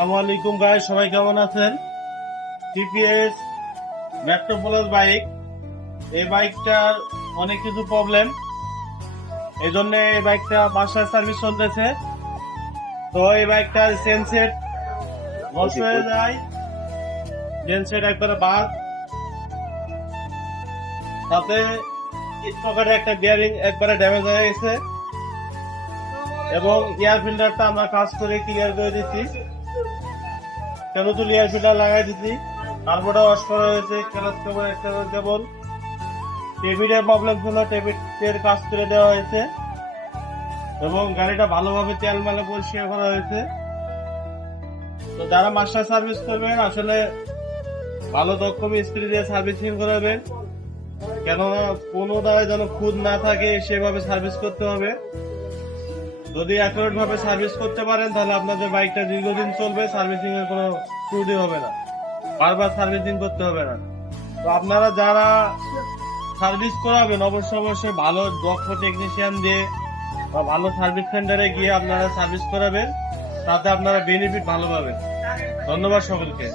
আসসালামু আলাইকুম গাইস, সবাই কেমন আছেন? টিপিএস মেট্রো প্লাস বাইক, এই বাইকটার অনেক কিছু প্রবলেম, এই জন্য এই বাইকটা বাসায় সার্ভিস চলতেছে। তো এই বাইকটার সেন্সেট নষ্ট হয়ে যায়, সেন্সেট একবারে বাদ, তাতে স্পকেটে একটা বিয়ারিং একবারে ড্যামেজ হয়ে গেছে এবং এয়ার ফিল্টারটা আমরা কাজ করে ক্লিয়ার করে দিচ্ছি। নতুন এয়ার ফিল্টার লাগাই দিচ্ছি, তারপরে ওয়াশ করা হয়েছে, ক্লাচ কেবল একটা কেবল, টেবিলের প্রবলেম ছিল, টেবিলের কাজ করে দেওয়া হয়েছে এবং গাড়িটা ভালোভাবে তেল মালে পরিষ্কার করা হয়েছে। তো যারা মাস্টার সার্ভিস করবেন আসলে ভালো দক্ষ মিস্ত্রি দিয়ে সার্ভিসিং করাবেন, কেননা কোনো দ্বারা যেন খুদ না থাকে সেভাবে সার্ভিস করতে হবে। যদি অ্যাকুরেট ভাবে সার্ভিস করতে পারেন তাহলে আপনাদের বাইকটা দীর্ঘদিন চলবে, সার্ভিসিং এর কোনো ত্রুটি হবে না, বারবার সার্ভিসিং করতে হবে না। তো আপনারা যারা সার্ভিস করাবেন অবশ্যই ভালো দক্ষ টেকনিশিয়ান দিয়ে বা ভালো সার্ভিস সেন্টারে গিয়ে আপনারা সার্ভিস করাবেন, তাতে আপনারা বেনিফিট ভালো পাবেন। ধন্যবাদ সকলকে।